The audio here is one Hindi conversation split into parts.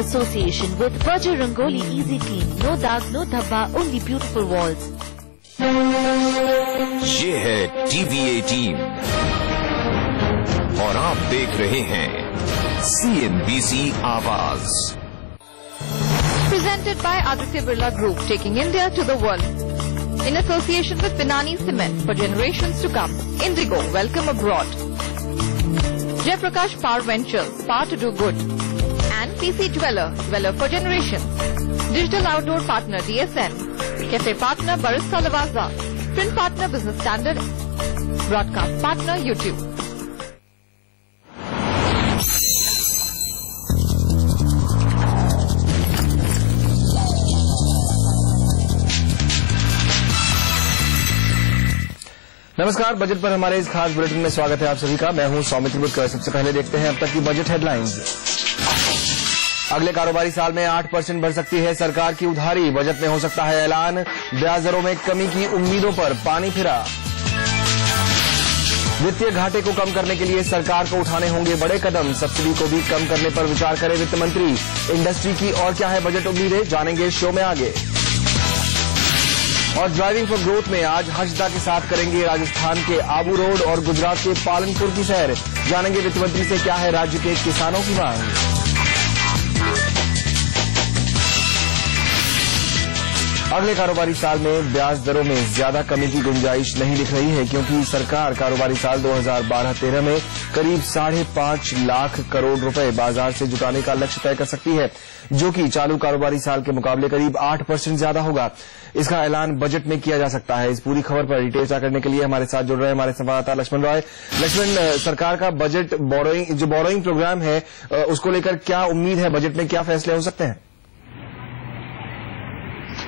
association with Berger Rangoli Easy Clean. No daag, no dhabba, only beautiful walls. ये है टीवी 18 और आप देख रहे हैं CNBC आवाज। Presented by Aditya Birla Group, taking India to the world. In association with Pinani Cement for generations to come. Indigo, welcome abroad. Jaiprakash Power Ventures, power to do good. And PC Dweller, dweller for generations. Digital outdoor partner DSN. Cafe partner Barista Lavazza. Print partner Business Standard. Broadcast partner YouTube. नमस्कार, बजट पर हमारे इस खास बुलेटिन में स्वागत है आप सभी का। मैं हूं सौमित्र बुटकर। सबसे पहले देखते हैं अब तक की बजट हेडलाइंस। अगले कारोबारी साल में 8% बढ़ सकती है सरकार की उधारी। बजट में हो सकता है ऐलान। ब्याज दरों में कमी की उम्मीदों पर पानी फिरा। वित्तीय घाटे को कम करने के लिए सरकार को उठाने होंगे बड़े कदम। सब्सिडी को भी कम करने पर विचार करे वित्त मंत्री। इंडस्ट्री की और क्या है बजट उम्मीदें, जानेंगे शो में आगे। और ड्राइविंग फॉर ग्रोथ में आज हर्षदा के साथ करेंगे राजस्थान के आबू रोड और गुजरात के पालनपुर की सैर। जानेंगे वित्त मंत्री से क्या है राज्य के किसानों की मांग। अगले कारोबारी साल में ब्याज दरों में ज्यादा कमी की गुंजाइश नहीं दिख रही है, क्योंकि सरकार कारोबारी साल 2012-13 में करीब 5.5 लाख करोड़ रुपए बाजार से जुटाने का लक्ष्य तय कर सकती है, जो कि चालू कारोबारी साल के मुकाबले करीब 8% ज्यादा होगा। इसका ऐलान बजट में किया जा सकता है। इस पूरी खबर पर डिटेल करने के लिए हमारे साथ जुड़ रहे हैं हमारे संवाददाता लक्ष्मण रॉय। लक्ष्मण, सरकार का बजट बोरोइंग प्रोग्राम है, उसको लेकर क्या उम्मीद है? बजट में क्या फैसले हो सकते हैं?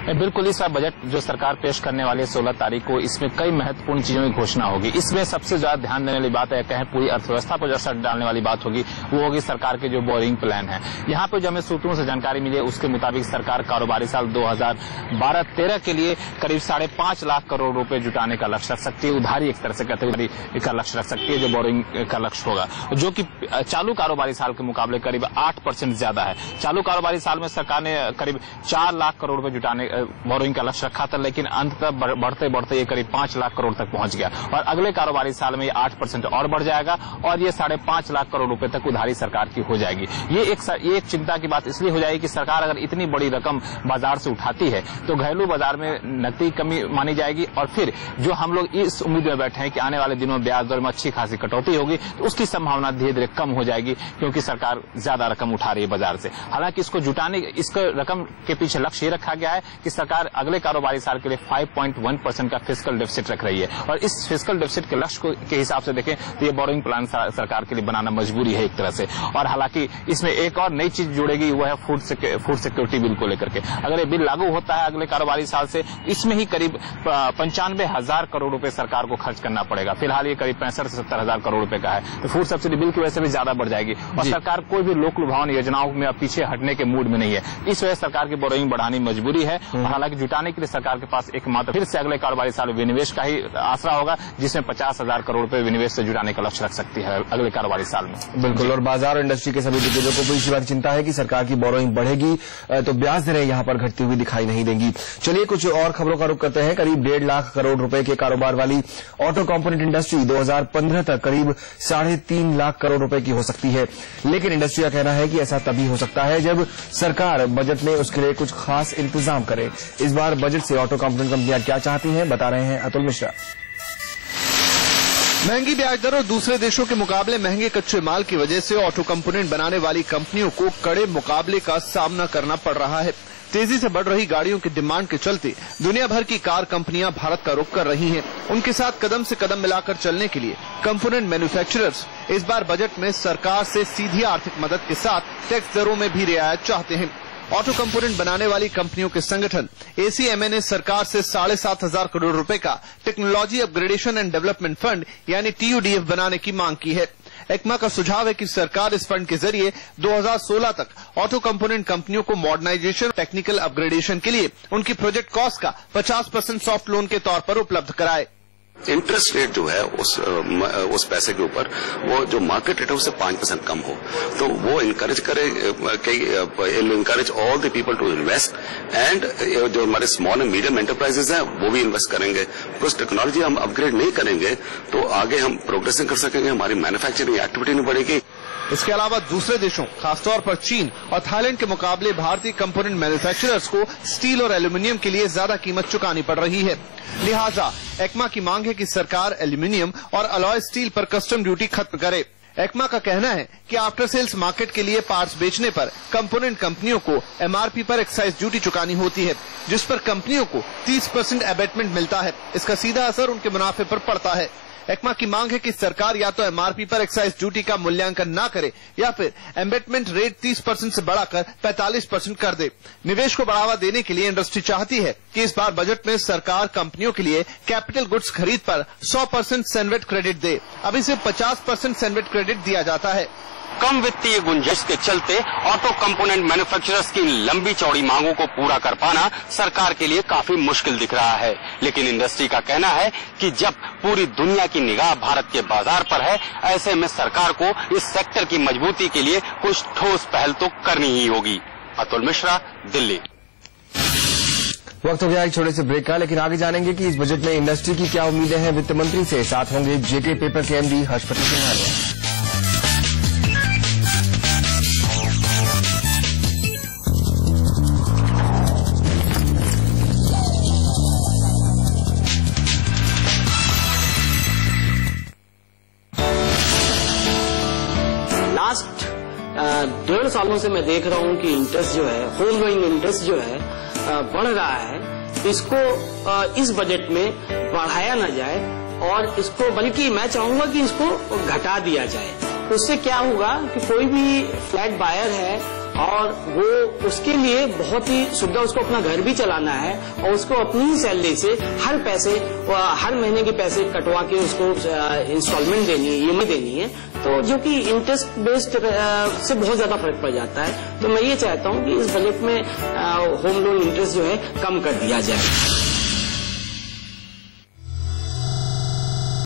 बिल्कुल, इस बजट जो सरकार पेश करने वाली है 16 तारीख को, इसमें कई महत्वपूर्ण चीजों की घोषणा होगी। इसमें सबसे ज्यादा ध्यान देने वाली बात है, कहें पूरी अर्थव्यवस्था पर जो असर डालने वाली बात होगी, वो होगी सरकार के जो बोरिंग प्लान है। यहाँ पे जो हमें सूत्रों से जानकारी मिली है, उसके मुताबिक सरकार कारोबारी साल 2012-13 के लिए करीब 5.5 लाख करोड़ रुपए जुटाने का लक्ष्य रख सकती है। उधारी एक तरह से कैटेगरी का लक्ष्य रख सकती है, जो बोरिंग का लक्ष्य होगा, जो कि चालू कारोबारी साल के मुकाबले करीब 8% ज्यादा है। चालू कारोबारी साल में सरकार ने करीब 4 लाख करोड़ रुपए जुटाने बोरिंग का लक्ष्य रखा था, लेकिन अंततः बढ़ते बढ़ते ये करीब 5 लाख करोड़ तक पहुंच गया। और अगले कारोबारी साल में ये 8% और बढ़ जाएगा और ये 5.5 लाख करोड़ रुपए तक उधारी सरकार की हो जाएगी। ये एक चिंता की बात इसलिए हो जाएगी कि सरकार अगर इतनी बड़ी रकम बाजार से उठाती है तो घरेलू बाजार में नकदी कमी मानी जाएगी, और फिर जो हम लोग इस उम्मीद में बैठे हैं कि आने वाले दिनों में ब्याज दर में अच्छी खासी कटौती होगी, तो उसकी संभावना धीरे धीरे कम हो जाएगी, क्योंकि सरकार ज्यादा रकम उठा रही है बाजार से। हालांकि इसको रकम के पीछे लक्ष्य ये रखा गया है कि सरकार अगले कारोबारी साल के लिए 5.1% का फिस्कल डेफिसिट रख रही है, और इस फिस्कल डेफिसिट के लक्ष्य के हिसाब से देखें तो ये बोरिंग प्लान सरकार के लिए बनाना मजबूरी है एक तरह से। और हालांकि इसमें एक और नई चीज जुड़ेगी, वो है फूड सिक्योरिटी बिल को लेकर के। अगर ये बिल लागू होता है अगले कारोबारी साल से, इसमें ही करीब 95,000 करोड़ रुपए सरकार को खर्च करना पड़ेगा। फिलहाल ये करीब 65 से 70,000 करोड़ रुपए का है, तो फूड सब्सिडी बिल की वजह से भी ज्यादा बढ़ जाएगी, और सरकार कोई भी लोक लुभावन योजनाओं में पीछे हटने के मूड में नहीं है। इस वजह से सरकार की बोरिंग बढ़ानी मजबूरी है। हालांकि जुटाने के लिए सरकार के पास एकमात्र फिर से अगले कारोबारी साल में विनिवेश का ही आसरा होगा, जिसमें 50,000 करोड़ रुपए विनिवेश से जुटाने का लक्ष्य रख सकती है अगले कारोबारी साल में। बिल्कुल, और बाजार और इंडस्ट्री के सभी दिग्गजों को इसी बात चिंता है कि सरकार की बोरोइंग बढ़ेगी तो ब्याज दरें यहां पर घटती हुई दिखाई नहीं देंगी। चलिए कुछ और खबरों का रुख करते हैं। करीब 1.5 लाख करोड़ रुपए के कारोबार वाली ऑटो कंपोनेंट इंडस्ट्री 2015 तक करीब 3.5 लाख करोड़ रुपए की हो सकती है, लेकिन इंडस्ट्री का कहना है कि ऐसा तभी हो सकता है जब सरकार बजट में उसके लिए कुछ खास इंतजाम करे। इस बार बजट से ऑटो कंपोनेंट कंपनियां क्या चाहती हैं, बता रहे हैं अतुल मिश्रा। महंगी ब्याज दर और दूसरे देशों के मुकाबले महंगे कच्चे माल की वजह से ऑटो कंपोनेंट बनाने वाली कंपनियों को कड़े मुकाबले का सामना करना पड़ रहा है। तेजी से बढ़ रही गाड़ियों की डिमांड के चलते दुनिया भर की कार कंपनियां भारत का रुख कर रही हैं। उनके साथ कदम से कदम मिलाकर चलने के लिए कंपोनेंट मैन्युफैक्चरर्स इस बार बजट में सरकार से सीधी आर्थिक मदद के साथ टैक्स दरों में भी रियायत चाहते हैं। ऑटो कंपोनेंट बनाने वाली कंपनियों के संगठन ACMA ने सरकार से 7,500 करोड़ रुपए का technology upgradation and development fund यानी TUDF बनाने की मांग की है। एक्मा का सुझाव है कि सरकार इस फंड के जरिए 2016 तक ऑटो कंपोनेंट कंपनियों को मॉडर्नाइजेशन टेक्निकल अपग्रेडेशन के लिए उनकी प्रोजेक्ट कॉस्ट का 50% सॉफ्ट लोन के तौर पर उपलब्ध कराए। इंटरेस्ट रेट जो है उस पैसे के ऊपर वो जो मार्केट रेट है उससे 5% कम हो, तो वो इनकरेज करे, encourage all the people to invest, and जो हमारे स्मॉल एंड मीडियम एंटरप्राइजेज हैं वो भी इन्वेस्ट करेंगे। बिकॉज टेक्नोलॉजी हम अपग्रेड नहीं करेंगे तो आगे हम प्रोग्रेसिंग कर सकेंगे, हमारी मैन्युफैक्चरिंग एक्टिविटी नहीं बढ़ेगी। इसके अलावा दूसरे देशों खासतौर पर चीन और थाईलैंड के मुकाबले भारतीय कंपोनेंट मैन्युफैक्चरर्स को स्टील और एल्यूमिनियम के लिए ज्यादा कीमत चुकानी पड़ रही है। लिहाजा एक्मा की मांग है कि सरकार एल्यूमिनियम और अलॉय स्टील पर कस्टम ड्यूटी खत्म करे। एक्मा का कहना है कि आफ्टर सेल्स मार्केट के लिए पार्ट्स बेचने पर कंपोनेंट कंपनियों को एमआरपी पर एक्साइज ड्यूटी चुकानी होती है, जिस पर कंपनियों को 30% एबेटमेंट मिलता है। इसका सीधा असर उनके मुनाफे पर पड़ता है। एक्मा की मांग है कि सरकार या तो एमआरपी पर एक्साइज ड्यूटी का मूल्यांकन न करे या फिर एम्बेटमेंट रेट 30% से बढ़ाकर 45% कर दे। निवेश को बढ़ावा देने के लिए इंडस्ट्री चाहती है कि इस बार बजट में सरकार कंपनियों के लिए कैपिटल गुड्स खरीद पर 100% सैनवेट क्रेडिट दे। अभी सिर्फ 50% सैनवेट क्रेडिट दिया जाता है। कम वित्तीय गुंजाइश के चलते ऑटो कंपोनेंट मैन्युफैक्चरर्स की लंबी चौड़ी मांगों को पूरा कर पाना सरकार के लिए काफी मुश्किल दिख रहा है। लेकिन इंडस्ट्री का कहना है कि जब पूरी दुनिया की निगाह भारत के बाजार पर है, ऐसे में सरकार को इस सेक्टर की मजबूती के लिए कुछ ठोस पहल तो करनी ही होगी। अतुल मिश्रा, दिल्ली। वक्त हो गया एक छोटे से ब्रेक का, लेकिन आगे जानेंगे कि इस बजट में इंडस्ट्री की क्या उम्मीदें हैं वित्त मंत्री से। साथ होंगे जेके पेपर के एमडी हर्षपति सिंह। लास्ट 1.5 सालों से मैं देख रहा हूं कि इंटरेस्ट जो है, होम लोइंग इंटरेस्ट जो है बढ़ रहा है। इसको इस बजट में बढ़ाया ना जाए और इसको, बल्कि मैं चाहूंगा कि इसको घटा दिया जाए। उससे क्या होगा कि कोई भी फ्लैट बायर है और वो उसके लिए बहुत ही सुविधा, उसको अपना घर भी चलाना है और उसको अपनी ही सैलरी से हर महीने के पैसे कटवा के उसको इंस्टॉलमेंट देनी है, ईएमआई देनी है, तो जो कि इंटरेस्ट बेस्ड से बहुत ज्यादा फर्क पड़ जाता है। तो मैं ये चाहता हूँ कि इस बजट में होम लोन इंटरेस्ट जो है कम कर दिया जाए।